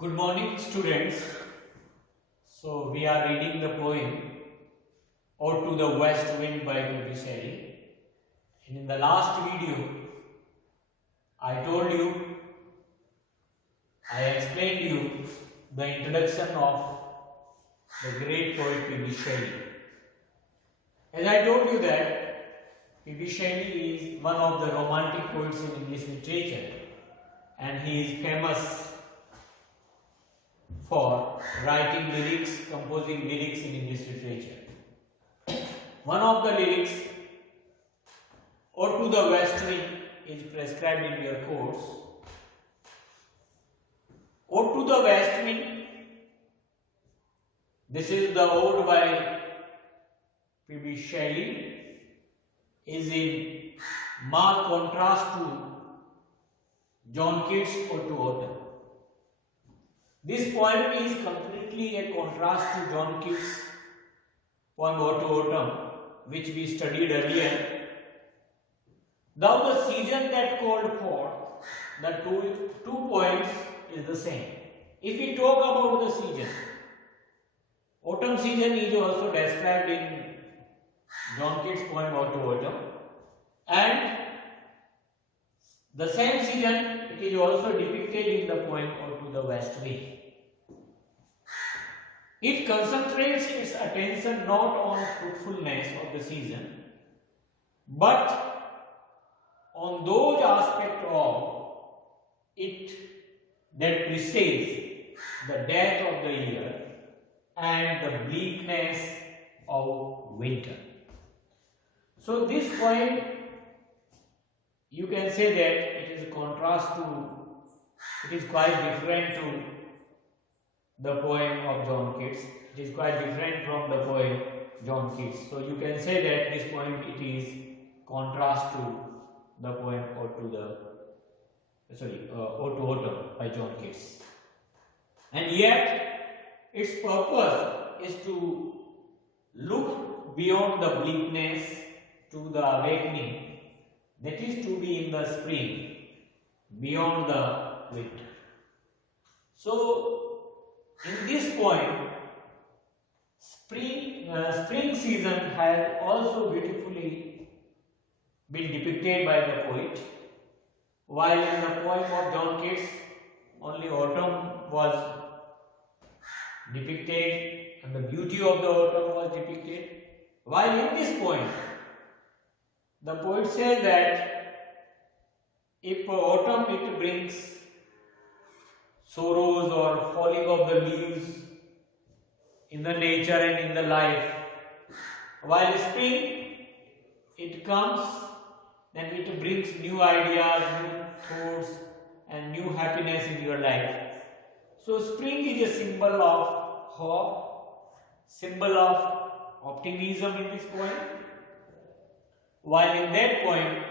Good morning, students. So we are reading the poem "Ode to the West Wind" by Wedt. And in the last video, I told you, I explained you the introduction of the great poet Wedt. As I told you that Wedt is one of the romantic poets in English literature, and he is famous for writing lyrics, composing lyrics in English literature. One of the lyrics, "Ode to the West Wind," is prescribed in your course. "Ode to the West Wind." This is the ode by Wedt. Is in marked contrast to John Keats' "Ode to Autumn." This poem is completely a contrast to John Keats' poem "Ode to Autumn," which we studied earlier. Thou the season that called forth, the two poems is the same. If we talk about the season, autumn season is also described in John Keats' poem "Ode to Autumn," and the same season it is also depicted in the poem "Ode to the West Wind." It concentrates its attention not on fruitfulness of the season, but on those aspects of it that precedes the death of the year and the bleakness of winter. So this poem, you can say that it is a contrast to, it is quite different to the poem of John Keats. It is quite different from the poem John Keats. So you can say that this poem it is contrast to the poem Ode to Autumn by John Keats. And yet its purpose is to look beyond the bleakness to the awakening, that is to be in the spring, beyond the winter. So in this poem, spring season has also beautifully been depicted by the poet, while in the poem of John Keats only autumn was depicted and the beauty of the autumn was depicted. While in this poem, the poet says that if autumn it brings sorrows or falling of the leaves in the nature and in the life, while spring it comes, then it brings new ideas, new thoughts and new happiness in your life. So spring is a symbol of hope, symbol of optimism in this poem. While in that poem,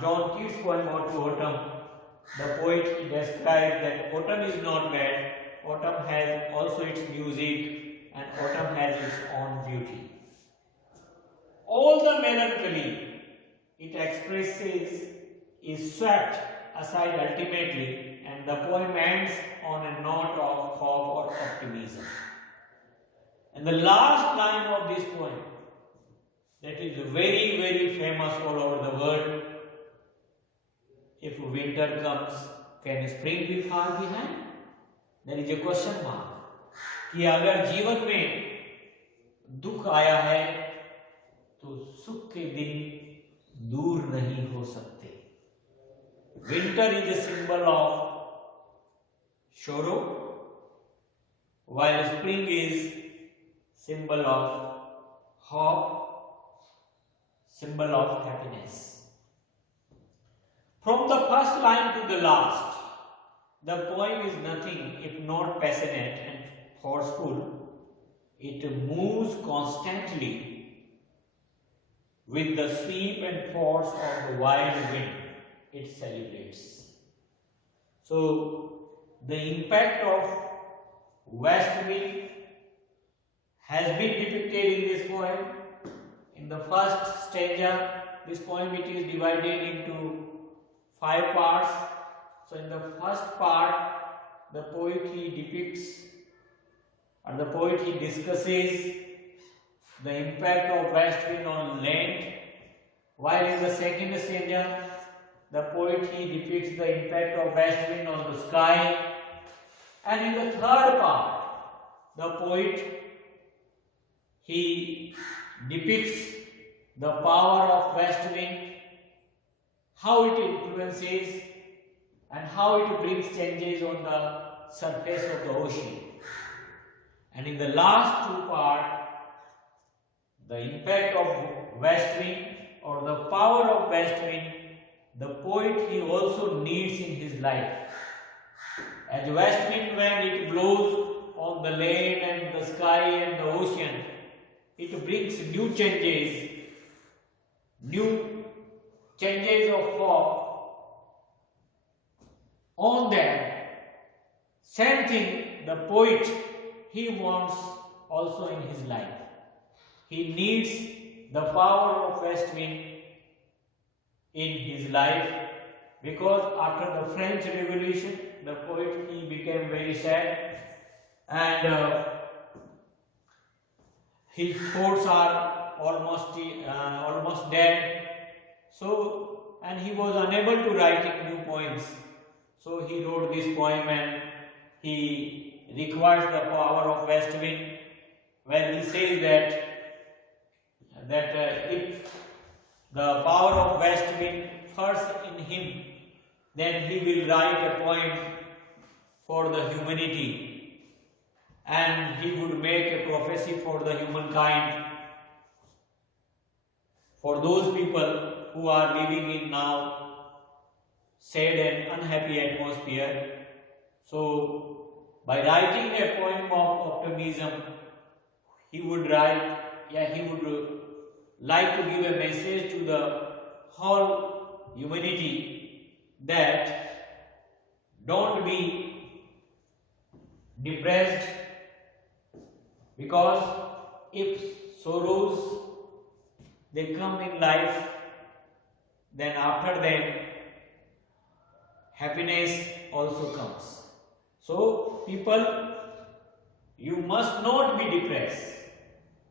John Keats' poem "Ode to Autumn," the poet describes that autumn is not bad, autumn has also its music and autumn has its own beauty. All the melancholy it expresses is swept aside ultimately, and the poem ends on a note of hope or optimism. And the last line of this poem, that is very, very famous all over the world: if winter comes, can spring be far behind? There is a question mark. कि अगर जीवन में दुख आया है तो सुख के दिन दूर नहीं हो सकते. Winter is a symbol of sorrow, while spring is symbol of hope, symbol of happiness. From the first line to the last, the poem is nothing if not passionate and forceful. It moves constantly with the sweep and force of the wild wind it celebrates. So the impact of west wind has been depicted in this poem. In the first stanza, this poem it is divided into 5 parts. So in the first part, the poet he depicts, or the poet he discusses the impact of west wind on land, while in the second stanza the poet he depicts the impact of west wind on the sky, and in the third part the poet he depicts the power of west wind, how it influences and how it brings changes on the surface of the ocean. And in the last two parts, the impact of west wind or the power of west wind, the poet he also needs in his life. As west wind, when it blows on the land and the sky and the ocean, it brings new changes of fog on them. Same thing the poet he wants also in his life. He needs the power of west wind in his life, because after the French Revolution the poet he became very sad, and his thoughts are almost dead. So, and he was unable to write new poems. So he wrote this poem, and he requires the power of west wind, when he says that if the power of west wind first in him, then he will write a poem for the humanity, and he would make a prophecy for the humankind, for those people who are living in now sad and unhappy atmosphere. So by writing a poem of optimism, he would like to give a message to the whole humanity that don't be depressed, because if sorrows they come in life, then after them happiness also comes. So people, you must not be depressed.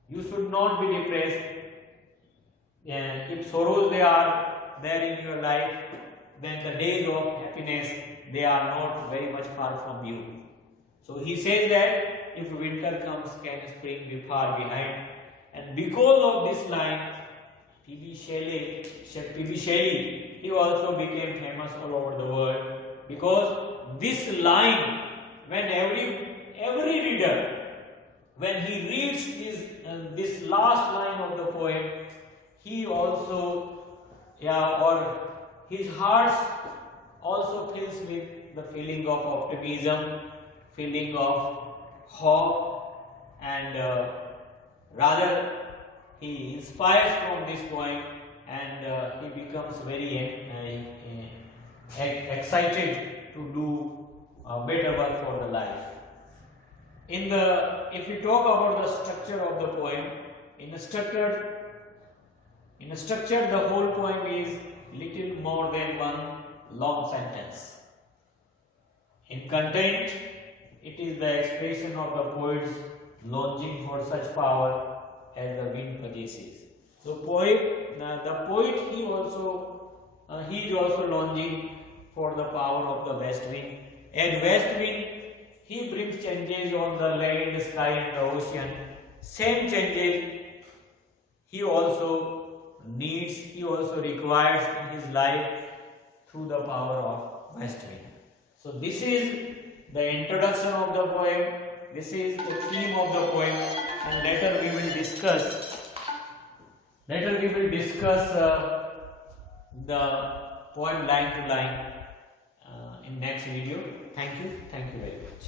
You should not be depressed. If sorrows they are there in your life, then the days of happiness they are not very much far from you. So he says that if winter comes, can spring be far behind? And because of this line, P.B. Shelley, he also became famous all over the world, because this line, when every reader, when he reads this last line of the poem, he also, or his heart also fills with the feeling of optimism, feeling of hope, and rather he inspires from this poem, and he becomes very excited to do better work for the life. If we talk about the structure of the poem, in a structure the whole poem is little more than one long sentence. In content, it is the expression of the poet's longing for such power as the wind possesses. So the poet he is also longing for the power of the west wind. And west wind he brings changes on the land, sky and the ocean. Same changes he also requires in his life through the power of west wind. So this is the introduction of the poem. This is the theme of the poem, and later we will discuss the poem line to line in next video. Thank you very much.